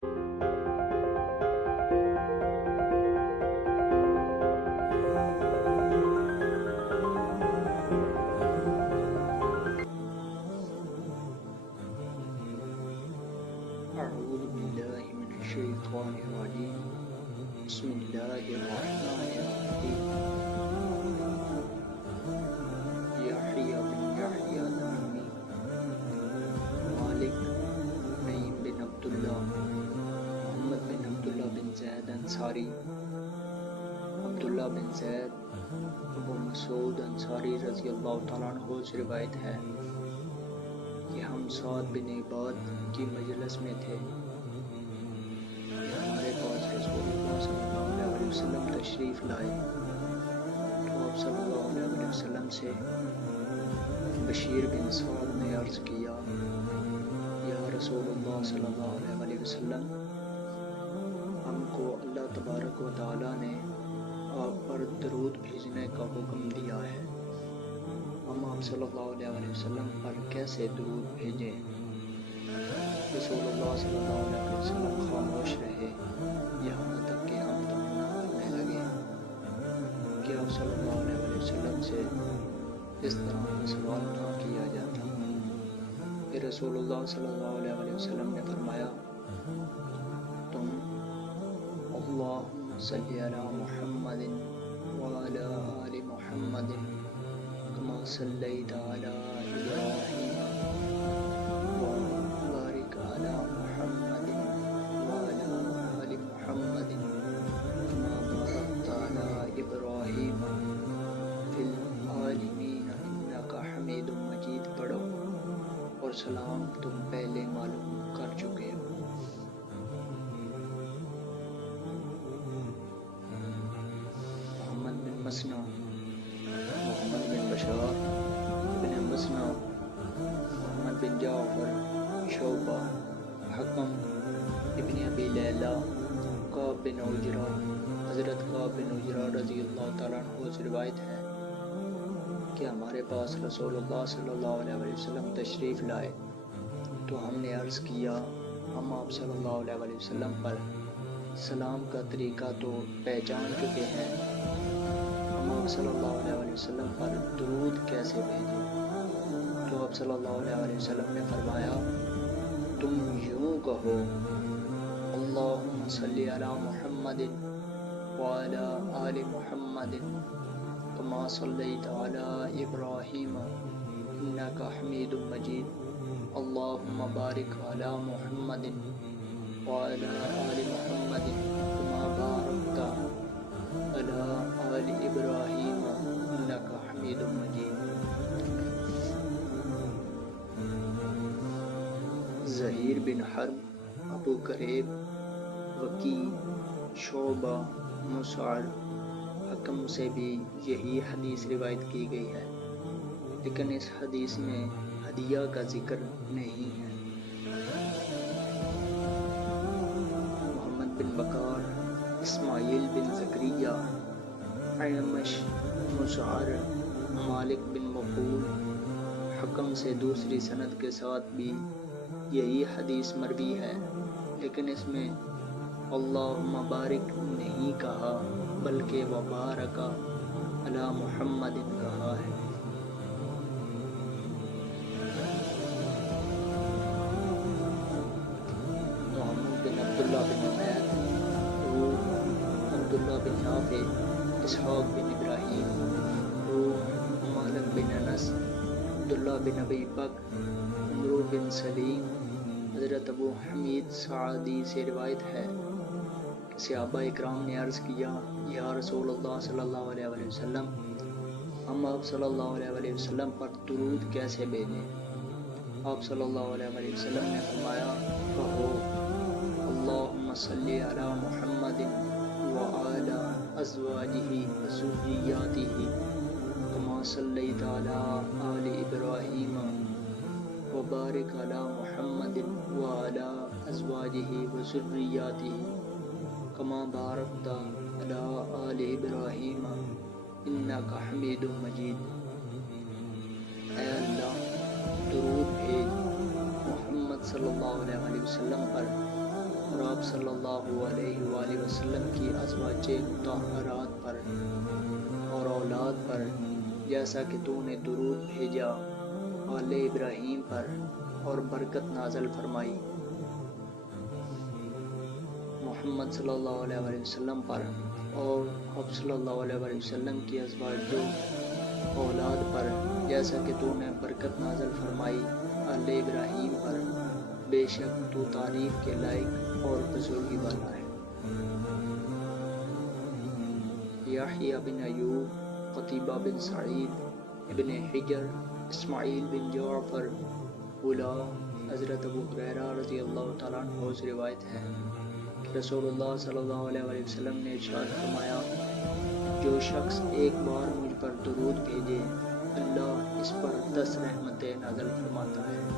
أعوذ بالله من الشيطان الرجيم بسم الله الرحمن الرحيم يحيى بن يحيى تميمي مالك نعیم بن عبداللہ محمد بن عبداللہ بن زید انصاری عبداللہ بن زید ابو مسعود انصاری رضی اللہ تعالیٰ عنہ سے روایت ہے کہ ہم سعد بن عباد کی مجلس میں تھے کہ ہمارے پاس رسول اللہ صلی اللہ علیہ وسلم تشریف لائے تو آپ صلی اللہ علیہ وسلم سے بشیر بن سعد نے عرض کیا یا رسول اللہ صلی اللہ علیہ وسلم ہم کو اللہ تبارک و تعالیٰ نے آپ پر درود بھیجنے کا حکم دیا ہے، ہم آپ صلی اللہ علیہ وسلم پر کیسے درود بھیجیں؟ رسول اللہ صلی اللہ علیہ وسلم خاموش رہے یہاں تک کہ ہم تمنا کرنے لگے کہ آپ صلی اللہ علیہ وسلم سے اس طرح کا سوال نہ کیا جاتا۔ پھر رسول اللہ صلی اللہ علیہ وسلم نے فرمایا تم اللہم صلی علی محمد وعلی آل محمد كما صليت على إبراهيم وبارك على محمد وعلى آل محمد كما باركت على إبراهيم في العالمين إنك حميد مجيد پڑھو اور سلام تم پہلے معلوم کر چکے ہو۔ محمد بن مسنہ، محمد بن بشار بن مسنہ، محمد بن جعفر، شعبہ، حکم ابن ابی لیلہ، کعب بن عجرہ، حضرت کعب بن عجرہ رضی اللہ تعالیٰ عنہ سے روایت ہے کہ ہمارے پاس رسول اللہ صلی اللہ علیہ وسلم تشریف لائے تو ہم نے عرض کیا ہم آپ صلی اللہ علیہ وسلم پر سلام کا طریقہ تو پہچان چکے ہیں، ہم آپ صلی اللہ علیہ وسلم پر درود کیسے بھیجیں؟ تو آپ صلی اللہ علیہ وسلم نے فرمایا تم یوں کہو اللہم صلی علی محمد وعلی آل محمد کما صلیت علی ابراہیم انک حمید مجید اللہم بارک علی محمد وعلی آل محمد کما بارکت علی آل ابراہیم انک حمید مجید۔ زہیر بن حرب، ابو کریب، وکیع، شعبہ، مسعر، حکم سے بھی یہی حدیث روایت کی گئی ہے، لیکن اس حدیث میں ہدیہ کا ذکر نہیں ہے۔ محمد بن بکار، اسماعیل بن زکریہ، اعمش، مسعر، مالک بن مقول، حکم سے دوسری سند کے ساتھ بھی یہی حدیث مروی ہے، لیکن اس میں اللہم بارک نہیں کہا بلکہ وبارک علی محمد کہا ہے۔ محمد بن عبداللہ بن عمیر، عبداللہ بن نافع، اسحاق بن ابراہیم، مالک بن انس، عبداللہ بن ابی بکر، عمرو بن سلیم، حضرت ابو حمید سعدی سے روایت ہے کہ صحابہ اکرام نے عرض کیا یا رسول اللہ صلی اللہ علیہ وسلم ہم آپ صلی اللہ علیہ وسلم پر درود کیسے بھیجیں؟ آپ صلی اللہ علیہ وسلم نے فرمایا کہو اللہم صلی علی محمد وعلی ازواجہ وذریاتہ کما صلیت علی آل ابراہیم وبارک علی محمد وعلی ازواجہ وذریاتہ کما بارکت علی آل ابراہیم انک حمید مجید۔ اے اللہ درود بھیج محمد صلی اللہ علیہ وسلم پر اور آپ صلی اللہ علیہ وآلہ وسلم کی ازواج مطہرات پر اور اولاد پر جیسا کہ تو نے درود بھیجا آل ابراہیم پر اور برکت نازل فرمائی محمد صلی اللہ علیہ وآلہ وسلم پر اور آپ صلی اللہ علیہ وآلہ وسلم کی ازواج و اولاد پر جیسا کہ تو نے برکت نازل فرمائی آل ابراہیم پر، بے شک تو تعریف کے لائق اور بزرگی والا ہے۔ یحییٰ بن ایوب، قتیبہ بن سعید، ابن حجر، اسماعیل بن جعفر اولا حضرت ابو ہریرہ رضی اللہ تعالیٰ عنہ سے روایت ہے کہ رسول اللہ صلی اللہ علیہ وآلہ وسلم نے ارشاد فرمایا، جو شخص ایک بار مجھ پر درود بھیجے اللہ اس پر 10 رحمتیں نازل فرماتا ہے۔